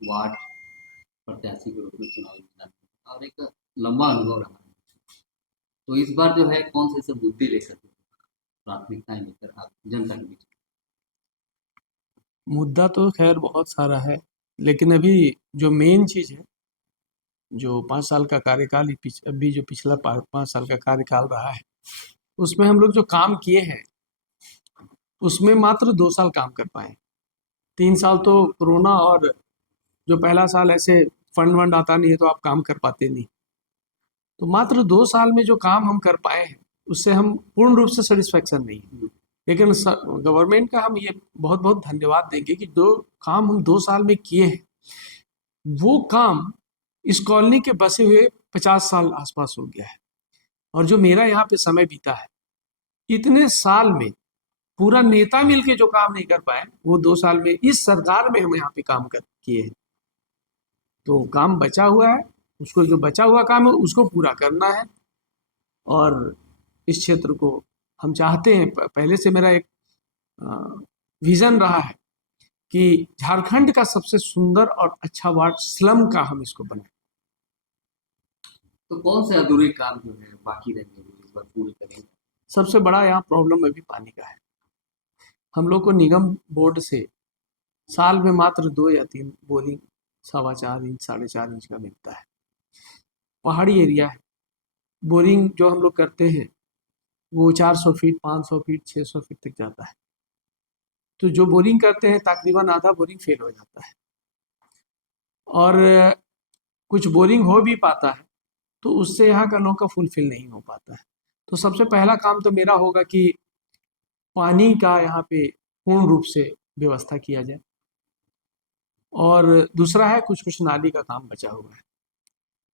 Ward प्रत्याशी के रूप में चुनावी मैदान में और एक लंबा अनुभव रहा है। तो इस बार जो है कौन से सब मुद्दे लेकर के प्राथमिकताएं लेकर आप जनता के बीच। मुद्दा तो खैर बहुत सारा है, लेकिन अभी जो मेन चीज़ है, जो 5 साल का कार्यकाल अभी जो पिछला 5 साल का कार्यकाल रहा है, उसमें हम लोग जो काम किए हैं, उसमें मात्र 2 साल काम कर पाए। 3 साल तो कोरोना और जो पहला साल ऐसे फंड वंड आता नहीं है तो आप काम कर पाते नहीं। तो मात्र 2 साल में जो काम हम कर पाए हैं, उससे हम पूर्ण रूप से सैटिस्फैक्शन नहीं है। लेकिन गवर्नमेंट का हम ये बहुत बहुत धन्यवाद देंगे कि जो काम हम 2 साल में किए हैं, वो काम इस कॉलोनी के बसे हुए 50 साल आसपास हो गया है। और जो मेरा यहाँ पे समय बीता है, इतने साल में पूरा नेता मिल के जो काम नहीं कर पाए, वो 2 साल में इस सरकार में हम यहाँ पे काम कर किए हैं। तो काम बचा हुआ है, उसको जो बचा हुआ काम है उसको पूरा करना है। और इस क्षेत्र को हम चाहते हैं, पहले से मेरा एक विजन रहा है कि झारखंड का सबसे सुंदर और अच्छा वार्ड स्लम का हम इसको बनाएं। तो कौन से अधूरे काम जो है बाकी रहेंगे जो इस बार पूरे करेंगे। सबसे बड़ा यहाँ प्रॉब्लम अभी पानी का है। हम लोग को निगम बोर्ड से साल में मात्र 2 या 3 बोरिंग 4.25 इंच 4.5 इंच का मिलता है। पहाड़ी एरिया है, बोरिंग जो हम लोग करते हैं वो 400 फीट 500 फीट 600 फीट तक जाता है। तो जो बोरिंग करते हैं तकरीबन आधा बोरिंग फेल हो जाता है, और कुछ बोरिंग हो भी पाता है तो उससे यहाँ का लोगों का फुलफिल नहीं हो पाता है। तो सबसे पहला काम तो मेरा होगा कि पानी का यहाँ पे पूर्ण रूप से व्यवस्था किया जाए। और दूसरा है कुछ कुछ नाली का काम बचा हुआ है,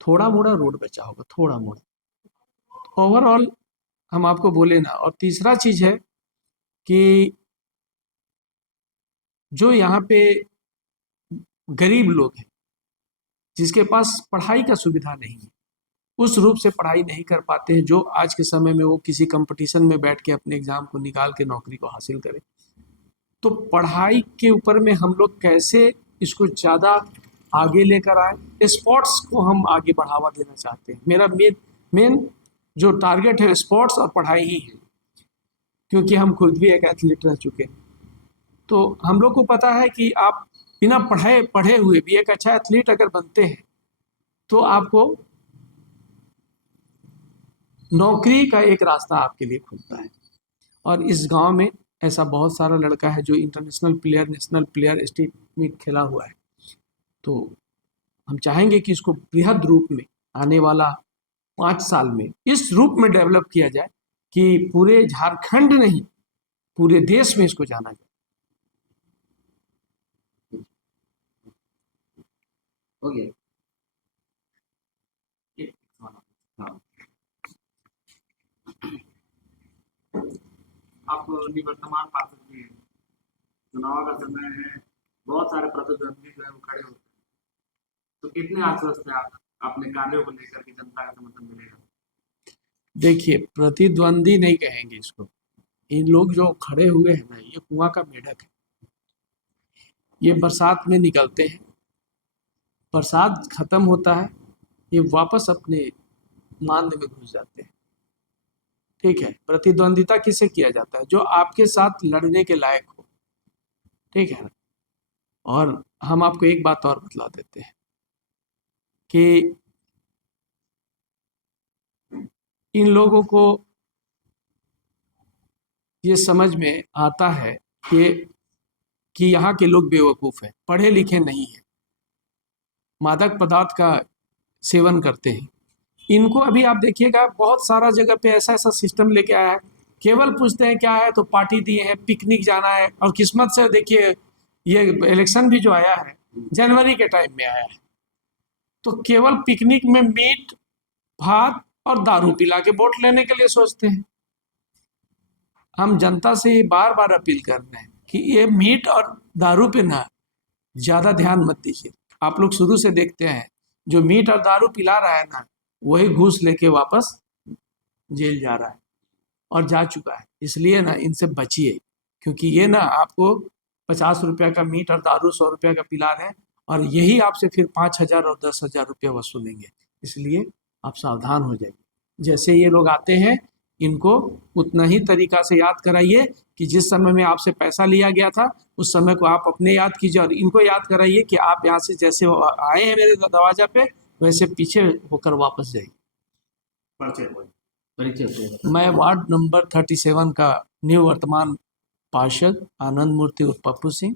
थोड़ा मोड़ा रोड बचा होगा, थोड़ा मोड़ा। ओवरऑल हम आपको बोले ना। और तीसरा चीज है कि जो यहाँ पे गरीब लोग हैं, जिसके पास पढ़ाई का सुविधा नहीं है, उस रूप से पढ़ाई नहीं कर पाते हैं, जो आज के समय में वो किसी कंपटीशन में बैठ के अपने एग्जाम को निकाल के नौकरी को हासिल करें। तो पढ़ाई के ऊपर में हम लोग कैसे इसको ज़्यादा आगे लेकर आए, स्पोर्ट्स को हम आगे बढ़ावा देना चाहते हैं। मेरा मेन जो टारगेट है स्पोर्ट्स और पढ़ाई ही है, क्योंकि हम खुद भी एक एथलीट रह चुके हैं। तो हम लोग को पता है कि आप बिना पढ़े हुए भी एक अच्छा एथलीट अगर बनते हैं तो आपको नौकरी का एक रास्ता आपके लिए खुलता है। और इस गांव में ऐसा बहुत सारा लड़का है जो international player, national player, state में खेला हुआ है। तो हम चाहेंगे कि इसको बृहद रूप में आने वाला 5 साल में इस रूप में डेवलप किया जाए कि पूरे झारखंड नहीं, पूरे देश में इसको जाना जाए। हो गया। एक सवाल। हाँ, आप निवर्तमान पार्षद भी हैं, चुनाव का समय है, बहुत सारे प्रतिद्वंदी जो है वो खड़े होते हैं, तो कितने आश्वस्त हैं आप अपने कार्यों को लेकर के जनता का समर्थन मिलेगा। देखिए, प्रतिद्वंदी नहीं कहेंगे इसको, इन लोग जो खड़े हुए हैं ना, ये कुआं का मेढक है। ये बरसात में निकलते हैं, बरसात खत्म होता है, ये वापस अपने मांद में घुस जाते हैं। ठीक है, प्रतिद्वंदिता किससे किया जाता है? जो आपके साथ लड़ने के लायक हो। ठीक है ना? और हम आपको एक बात और बतला देते हैं कि इन लोगों को ये समझ में आता है कि यहाँ के लोग बेवकूफ़ हैं, पढ़े लिखे नहीं हैं, मादक पदार्थ का सेवन करते हैं। इनको अभी आप देखिएगा बहुत सारा जगह पे ऐसा ऐसा सिस्टम लेके आया है, केवल पूछते हैं क्या है तो पार्टी दिए हैं, पिकनिक जाना है। और किस्मत से देखिए ये इलेक्शन भी जो आया है जनवरी के टाइम में आया है, तो केवल पिकनिक में मीट भात और दारू पिला के वोट लेने के लिए सोचते हैं। हम जनता से बार बार अपील कर रहे हैं कि ये मीट और दारू पे ना ज़्यादा ध्यान मत दीजिए। आप लोग शुरू से देखते हैं जो मीट और दारू पिला रहा है ना, वही घूस लेके वापस जेल जा रहा है और जा चुका है। इसलिए ना इनसे बचिए, क्योंकि ये ना आपको 50 रुपया का मीट और दारू 100 रुपया का पिला रहे हैं और यही आपसे फिर 5,000 और 10,000 रुपये वसूलेंगे। इसलिए आप सावधान हो जाइए। जैसे ये लोग आते हैं, इनको उतना ही तरीका से याद कराइए कि जिस समय में आपसे पैसा लिया गया था उस समय को आप अपने याद कीजिए, और इनको याद कराइए कि आप यहाँ से जैसे आए हैं मेरे दरवाजा पे वैसे पीछे होकर वापस जाइए। परिचय हुआ। परिचय हो गया। मैं वार्ड नंबर 37 का निवर्तमान पार्षद आनंद मूर्ति उर्फ पप्पू सिंह,